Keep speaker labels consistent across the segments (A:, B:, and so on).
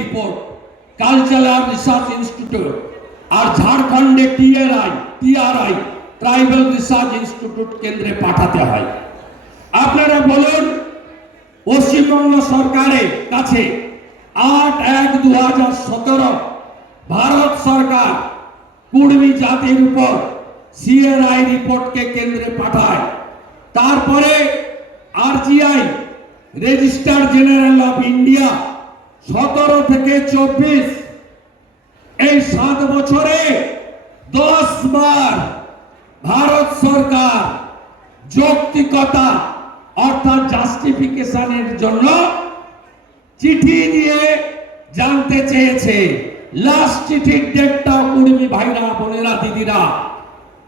A: Report cultural research institute আর ঝাড়খণ্ডে TRI TRI tribal research institute কেন্দ্রে পাঠাতে হয়। আপনারা বলুন, পশ্চিমবঙ্গ সরকারের কাছে আট এক দু হাজার সতেরো ভারত সরকার কুর্মী জাতির উপর সিআরআই রিপোর্টকে কেন্দ্রে পাঠায়। তারপরে RGI registrar general of India সতেরো থেকে চব্বিশ। এই সাত বছরে দশ বার ভারত সরকার যৌক্তিকতা অর্থাৎ জাস্টিফিকেশনের জন্য চিঠি দিয়ে জানতে চেয়েছে। লাস্ট চিঠির ডেটটা কুড়মি ভাইরা, বোনেরা, দিদিরা,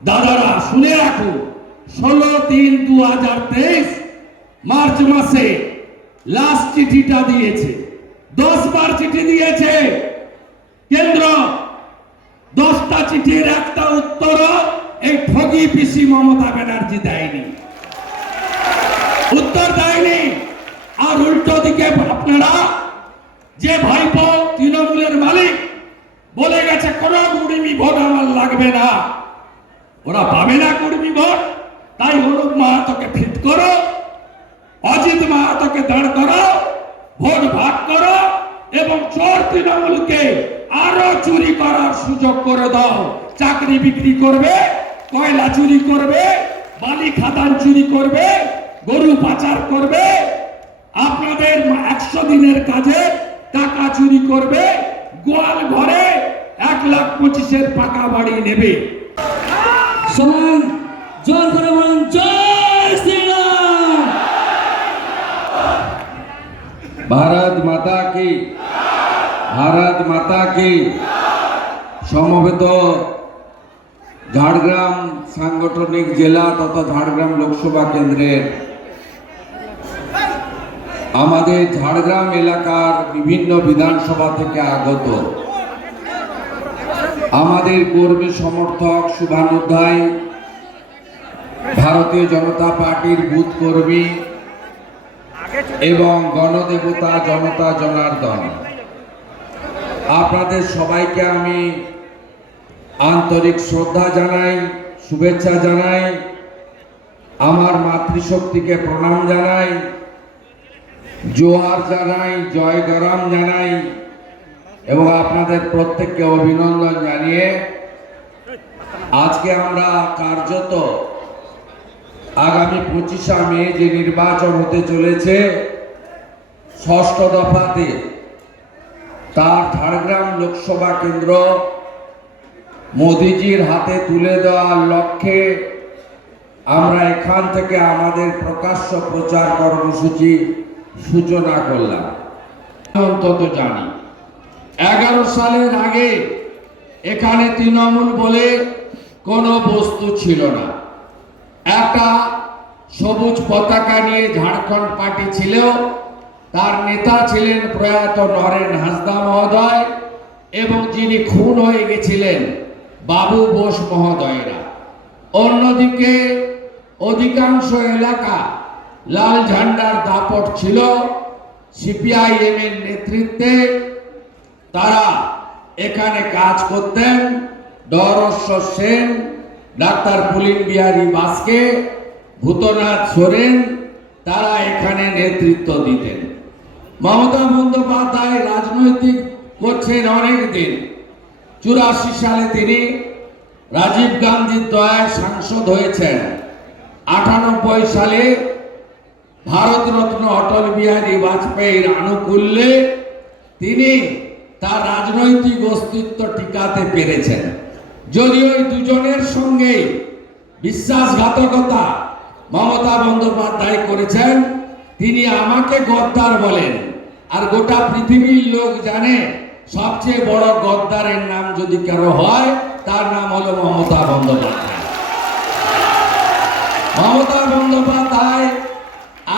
A: দাদারা, শুনে রাখুন ষোলো তিন দু হাজার তেইশ মার্চ মাসে লাস্ট চিঠিটা দিয়েছে। দশ বার চিঠি দিয়েছে। কেন্দ্র, দশটা চিঠির একটা উত্তর এই ঠগি পিসি মমতা ব্যানার্জি দেয়নি। উত্তর দেয়নি। আর উল্টো দিকে আপনারা যে ভাইপো তৃণমূলের মালিক বলে গেছে, কোন কুড়িমি ভোট আমার লাগবে না। ওরা পাবে না কুড়িমি ভোট। তাই অনুপ মাহাতোকে ফিট করো, অজিত মাহাতোকে দাঁড় করো ভোট ভাগ করো। এবং চোর তৃণমূলকে আরও চুরি করার সুযোগ করে দাও। চাকরি বিক্রি করবে কয়লা চুরি করবে বালি খাদান চুরি করবে গরু পাচার করবে আপনাদের একশো দিনের কাজে টাকা চুরি করবে গোয়াল ঘরে এক লাখ পঁচিশের পাকা বাড়ি নেবে।
B: সমান জোর করে বলুন জয় শ্রীরাম!
C: ভারত মাতা কি? ভারত মাতা কি? সমবেত ঝাড়গ্রাম সাংগঠনিক জেলা তথা ঝাড়গ্রাম লোকসভা কেন্দ্রের। আমাদের ঝাড়গ্রাম এলাকার বিভিন্ন বিধানসভা থেকে আগত। আমাদের কর্মী সমর্থক শুভানুধ্যায়, ভারতীয় জনতা পার্টির বুথ কর্মী এবং গণদেবতা জনতা জনার্দন। আপনাদের সবাইকে আমি আন্তরিক শ্রদ্ধা জানাই, শুভেচ্ছা জানাই, আমার মাতৃশক্তিকে প্রণাম জানাই জোহার জানাই, জয় গরম জানাই, এবং আপনাদের প্রত্যেককে অভিনন্দন জানিয়ে আজকে আমরা কার্যত আগামী পঁচিশা মে যে নির্বাচন হতে চলেছে, ষষ্ঠ দফাতে তার ঝাড়গ্রাম লোকসভা কেন্দ্র মোদিজির হাতে তুলে দেওয়ার লক্ষ্যে আমরা এখান থেকে আমাদের প্রকাশ্য প্রচার কর্মসূচি সূচনা করলাম। অন্তত জানি। এগারো সালের আগে এখানে তৃণমূল বলে কোনো বস্তু ছিল না। একটা সবুজ পতাকা নিয়ে ঝাড়খণ্ড পার্টি ছিল। তার নেতা ছিলেন প্রয়াত নরেন হাসদা মহোদয় এবং যিনি খুন হয়ে গেছিলেন বাবু বোস মহোদয়েরা। অন্যদিকে অধিকাংশ এলাকা লাল ঝান্ডার দাপট ছিল। সিপিআইএম এর নেতৃত্বে তারা এখানে কাজ করতেন। দরস্ব সেন, ডাক্তার পুলিন বিহারী বাসকে, ভূতনাথ সোরেন তারা এখানে নেতৃত্ব দিতেন। মমতা বন্দ্যোপাধ্যায় রাজনৈতিক করছেন অনেক দিন চুরাশি সালে তিনি রাজীব গান্ধীর দয়ায় সাংসদ হয়েছেন। আটানব্বই সালে ভারতরত্ন অটল বিহারী বাজপেয়ীর আনুকূল্যে তিনি তার রাজনৈতিক অস্তিত্ব টিকাতে পেরেছেন। যদিও এই দুজনের সঙ্গে বিশ্বাসঘাতকতা মমতা বন্দ্যোপাধ্যায় করেছেন তিনি আমাকে গদ্দার বলেন। আর গোটা পৃথিবীর লোক জানে, সবচেয়ে বড় গদ্দারের নাম যদি কারও হয়, তার নাম হলো মমতা বন্দ্যোপাধ্যায়। মমতা বন্দ্যোপাধ্যায়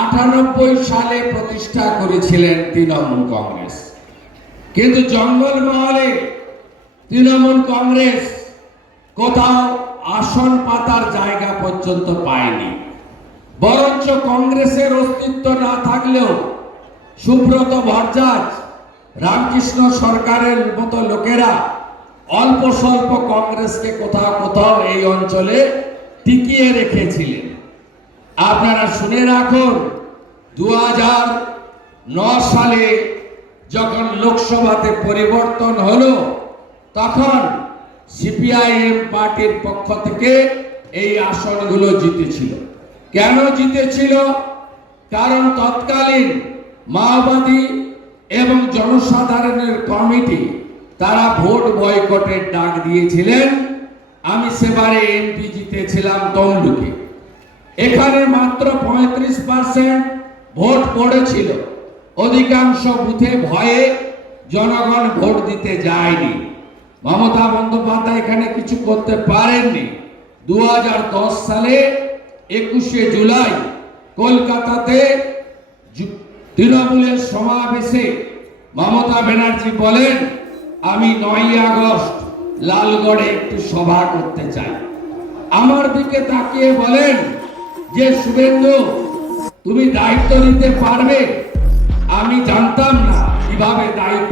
C: আটানব্বই সালে প্রতিষ্ঠা করেছিলেন তৃণমূল কংগ্রেস। কিন্তু জঙ্গলমহলে তৃণমূল কংগ্রেস কোথাও আসন পাতার জায়গা পর্যন্ত পায়নি। বরঞ্চ কংগ্রেসের অস্তিত্ব না থাকলেও সুব্রত ভট্টাচার্য রামকৃষ্ণ সরকারের মতো লোকেরা অল্প স্বল্প কংগ্রেসকে কোথাও কোথাও এই অঞ্চলে টিকিয়ে রেখেছিলেন। আপনারা শুনে রাখুন দু সালে যখন লোকসভাতে পরিবর্তন হলো, তখন সিপিআইএম পার্টির পক্ষ থেকে এই আসনগুলো জিতেছিল। কেন জিতেছিল? কারণ তৎকালীন মাওবাদী এবং জনসাধারণের কমিটি, তারা ভোট বয়কটের ডাক দিয়েছিলেন। আমি সেবারে এমপি জিতেছিলাম তমলুকে। এখানে মাত্র পঁয়ত্রিশ পার্সেন্ট ভোট পড়েছিল। অধিকাংশ বুথে ভয়ে জনগণ ভোট দিতে যায়নি। মমতা বন্দ্যোপাধ্যায় এখানে কিছু করতে পারেননি। দু হাজার দশ সালে একুশে জুলাই কলকাতাতে তৃণমূলের সমাবেশে মমতা ব্যানার্জি বলেন, আমি নয় আগস্ট লালগড়ে একটু সভা করতে চাই। আমার দিকে তাকিয়ে বলেন, যে শুভেন্দু, তুমি দায়িত্ব নিতে পারবে? আমি জানতাম না কীভাবে দায়িত্ব